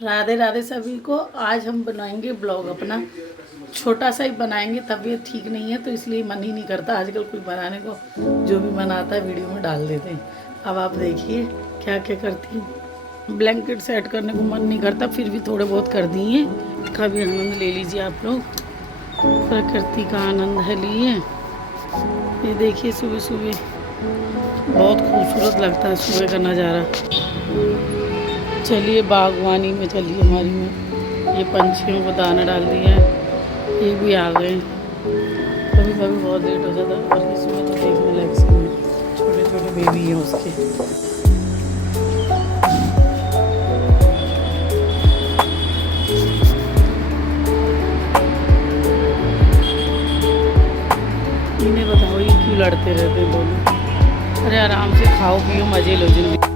राधे राधे सभी को। आज हम बनाएंगे ब्लॉग अपना, छोटा सा ही बनाएंगे। तबीयत ठीक नहीं है तो इसलिए मन ही नहीं करता आजकल कुछ बनाने को। जो भी बनाता है वीडियो में डाल देते हैं। अब आप देखिए क्या क्या करती हूँ। ब्लैंकेट सेट करने को मन नहीं करता, फिर भी थोड़े बहुत कर दिए। का भी आनंद ले लीजिए आप लोग, प्रकृति का आनंद है लिए। ये देखिए सुबह सुबह बहुत खूबसूरत लगता है सुबह का नज़ारा। चलिए बागवानी में चलिए हमारी में। ये पंछियों को दाना डाल दिया है, ये भी आ गए। कभी कभी बहुत लेट हो जाता है और इसमें तो देखने लायक सीन है, छोटे छोटे बेबी हैं उसके। इन्हें बताओ ये क्यों लड़ते रहते हैं दोनों। अरे आराम से खाओ पियो मज़े लो जिंदगी।